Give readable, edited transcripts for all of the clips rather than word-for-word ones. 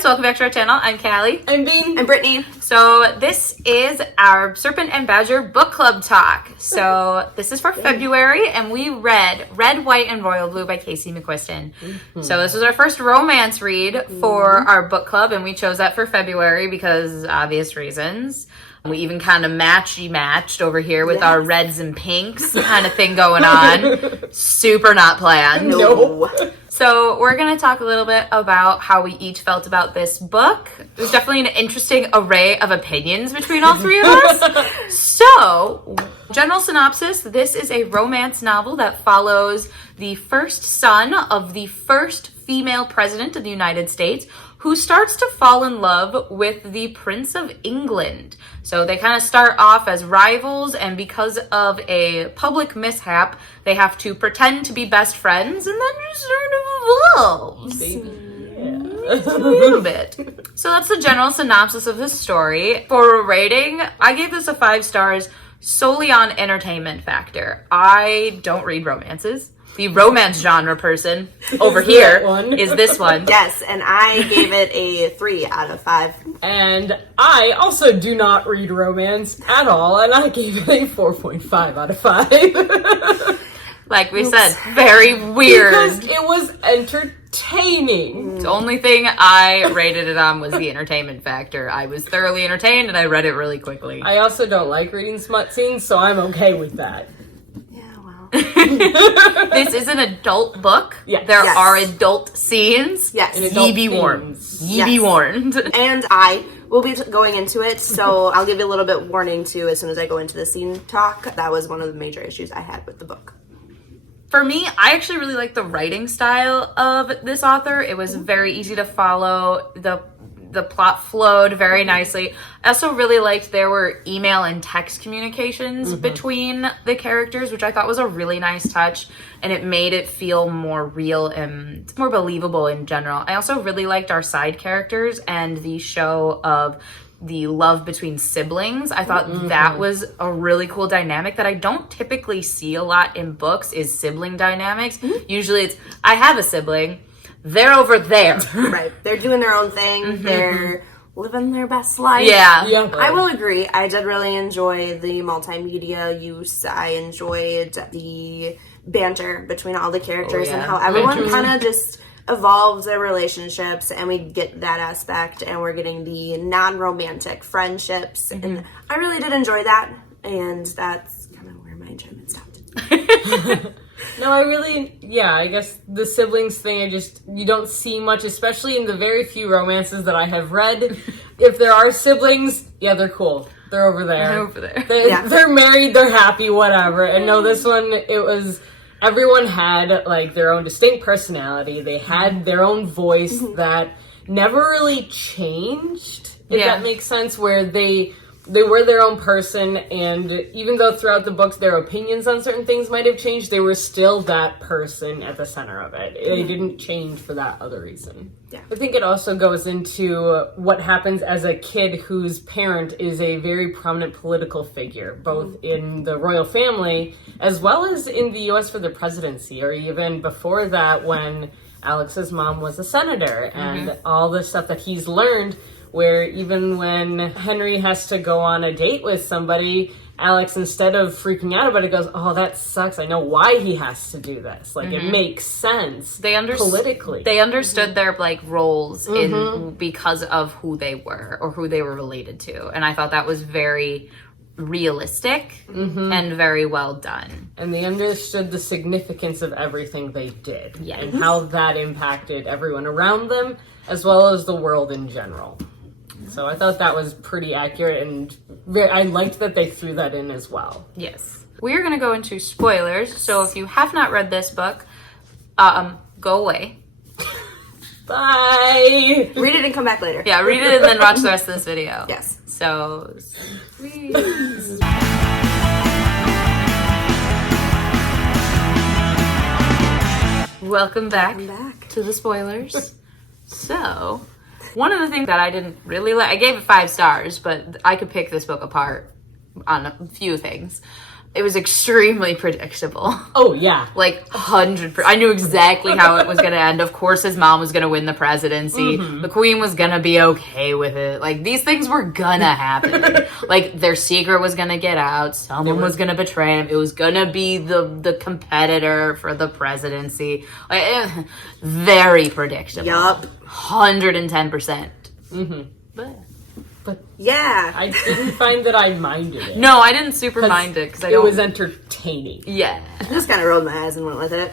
guys, welcome back to our channel. I'm Callie. I'm Bean. I'm Brittany. So this is our Serpent and Badger book club talk. So this is for February, and we read Red, White, and Royal Blue by Casey McQuiston. So this was our first romance read for our book club, and we chose that for February because obvious reasons. We even kind of matched over here with our reds and pinks kind of thing going on. Super not planned. No. So we're going to talk a little bit about how we each felt about this book. There's definitely an interesting array of opinions between all three of us. So, general synopsis, this is a romance novel that follows the first son of the first female president of the United States, who starts to fall in love with the Prince of England. So they kind of start off as rivals, and because of a public mishap, they have to pretend to be best friends, and then just sort of evolves. A little bit. So that's the general synopsis of this story. For a rating, I gave this a 5 stars solely on entertainment factor. I don't read romances. The romance genre person over here is this one. Yes, and I gave it a 3 out of 5. And I also do not read romance at all, and I gave it a 4.5 out of 5. Like we said, very weird. Because it was entertaining. The only thing I rated it on was the entertainment factor. I was thoroughly entertained, and I read it really quickly. I also don't like reading smut scenes, so I'm okay with that. This is an adult book. Yes. There are adult scenes. Yes. Ye be warned. Ye be warned. And I will be going into it, so I'll give you a little bit warning too as soon as I go into the scene talk. That was one of the major issues I had with the book. For me, I actually really like the writing style of this author. It was very easy to follow. The plot flowed very nicely. I also really liked there were email and text communications between the characters, which I thought was a really nice touch, and it made it feel more real and more believable in general. I also really liked our side characters and the show of the love between siblings. I thought that was a really cool dynamic that I don't typically see a lot in books, is sibling dynamics. Usually it's, I have a sibling, they're over there. Right. They're doing their own thing. They're living their best life. Yeah. I will agree. I did really enjoy the multimedia use. I enjoyed the banter between all the characters and how everyone kind of just evolves their relationships, and we get that aspect, and we're getting the non-romantic friendships. And I really did enjoy that, and that's kind of where my enjoyment stopped. No, I guess the siblings thing, you don't see much, especially in the very few romances that I have read. If there are siblings, yeah, they're cool. They're over there. They're married, they're happy, whatever. And no, this one, it was, everyone had like their own distinct personality. They had their own voice that never really changed, if that makes sense, where they were their own person, and even though throughout the books their opinions on certain things might have changed, they were still that person at the center of it. They didn't change for that other reason. Yeah. I think it also goes into what happens as a kid whose parent is a very prominent political figure, both in the royal family as well as in the U.S. for the presidency, or even before that when Alex's mom was a senator, and all the stuff that he's learned, where even when Henry has to go on a date with somebody, Alex, instead of freaking out about it, goes, oh, that sucks. I know why he has to do this. Like, it makes sense politically. They understood their, like, roles in because of who they were or who they were related to. And I thought that was very realistic and very well done. And they understood the significance of everything they did and how that impacted everyone around them as well as the world in general. So I thought that was pretty accurate, and I liked that they threw that in as well. Yes. We are going to go into spoilers, so if you have not read this book, go away. Bye! Read it and come back later. Yeah, read it and then watch the rest of this video. Yes. So, please. Welcome back to the spoilers. So, one of the things that I didn't really like, I gave it 5 stars, but I could pick this book apart on a few things. It was extremely predictable. Oh, yeah. Like 100%. I knew exactly how it was going to end. Of course, his mom was going to win the presidency. The queen was going to be okay with it. Like, these things were going to happen. Like, their secret was going to get out. Someone was going to betray him. It was going to be the competitor for the presidency. Like, very predictable. Yup. 110%. But yeah, I didn't find that I minded it. No, I didn't super mind it because it was entertaining. Yeah. I just kind of rolled my eyes and went with it.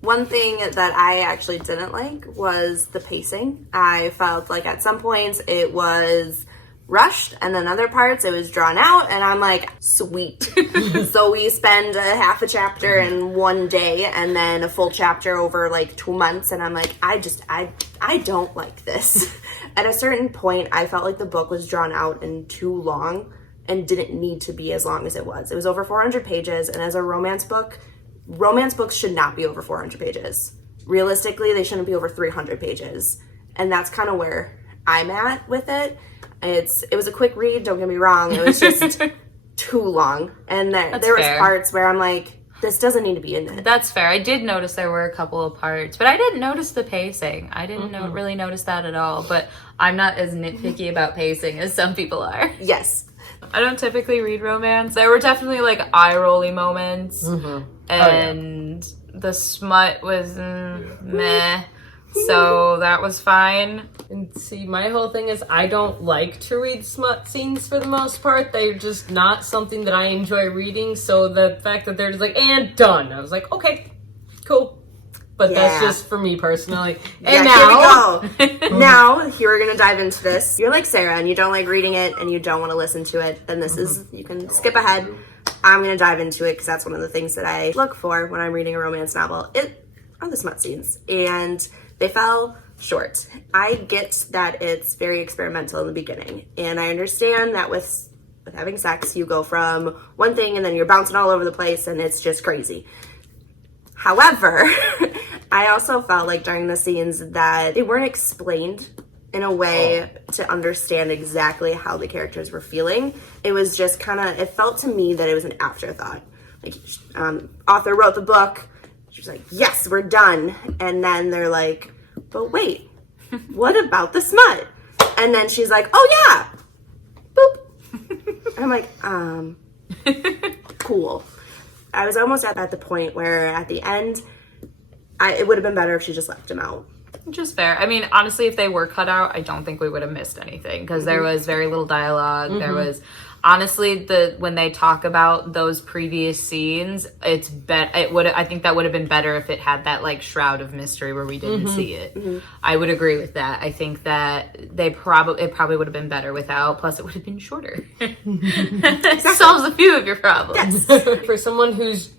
One thing that I actually didn't like was the pacing. I felt like at some points it was rushed, and then other parts it was drawn out, and I'm like, sweet. So we spend a half a chapter in one day and then a full chapter over like 2 months, and I'm like, I don't like this. At a certain point, I felt like the book was drawn out and too long and didn't need to be as long as it was. It was over 400 pages, and as a romance books should not be over 400 pages. Realistically, they shouldn't be over 300 pages. And that's kind of where I'm at with it. It was a quick read, don't get me wrong. It was just too long. And there was parts where I'm like, this doesn't need to be in it. That's fair. I did notice there were a couple of parts, but I didn't notice the pacing. I didn't really notice that at all. But I'm not as nitpicky about pacing as some people are. Yes. I don't typically read romance. There were definitely like eye-rolly moments. And the smut was meh. So that was fine. And see, my whole thing is I don't like to read smut scenes for the most part. They're just not something that I enjoy reading. So the fact that they're just like, and done. I was like, okay, cool. But that's just for me personally. And now, here we go. Now, we're going to dive into this. You're like Sarah and you don't like reading it and you don't want to listen to it. Then this is, you can skip ahead. I'm going to dive into it because that's one of the things that I look for when I'm reading a romance novel. It are the smut scenes. And they fell short. I get that it's very experimental in the beginning. And I understand that with having sex, you go from one thing and then you're bouncing all over the place and it's just crazy. However, I also felt like during the scenes that they weren't explained in a way to understand exactly how the characters were feeling. It was just kind of, it felt to me that it was an afterthought. Like, author wrote the book. She's like, yes, we're done. And then they're like, but wait, what about the smut? And then she's like, oh yeah, boop. And I'm like, cool. I was almost at the point where at the end, it would have been better if she just left him out. Just fair. I mean, honestly, if they were cut out, I don't think we would have missed anything because there was very little dialogue. There was, honestly, when they talk about those previous scenes, I think that would have been better if it had that like shroud of mystery where we didn't see it. I would agree with that. I think that it probably would have been better without. Plus, it would have been shorter. Solves a few of your problems. Yes. For someone who's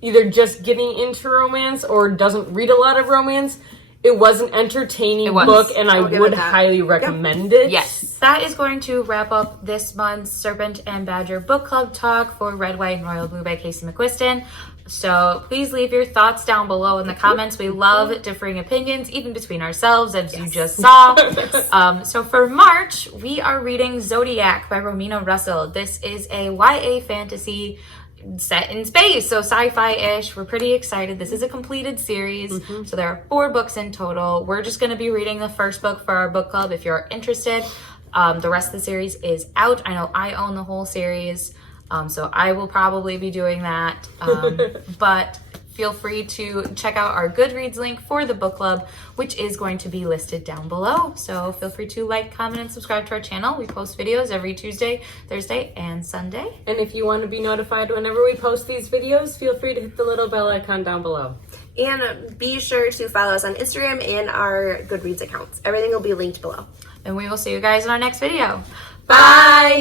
either just getting into romance or doesn't read a lot of romance, it was an entertaining book, and I would highly recommend it. Yes. That is going to wrap up this month's Serpent and Badger Book Club talk for Red, White, and Royal Blue by Casey McQuiston. So please leave your thoughts down below in the comments. We love differing opinions, even between ourselves, as you just saw. So for March, we are reading Zodiac by Romina Russell. This is a YA fantasy set in space, so sci-fi-ish. We're pretty excited. This is a completed series, so there are 4 books in total. We're just going to be reading the first book for our book club if you're interested. The rest of the series is out. I know I own the whole series, so I will probably be doing that. But feel free to check out our Goodreads link for the book club, which is going to be listed down below. So feel free to like, comment, and subscribe to our channel. We post videos every Tuesday, Thursday, and Sunday. And if you want to be notified whenever we post these videos, feel free to hit the little bell icon down below. And be sure to follow us on Instagram and our Goodreads accounts. Everything will be linked below. And we will see you guys in our next video. Bye!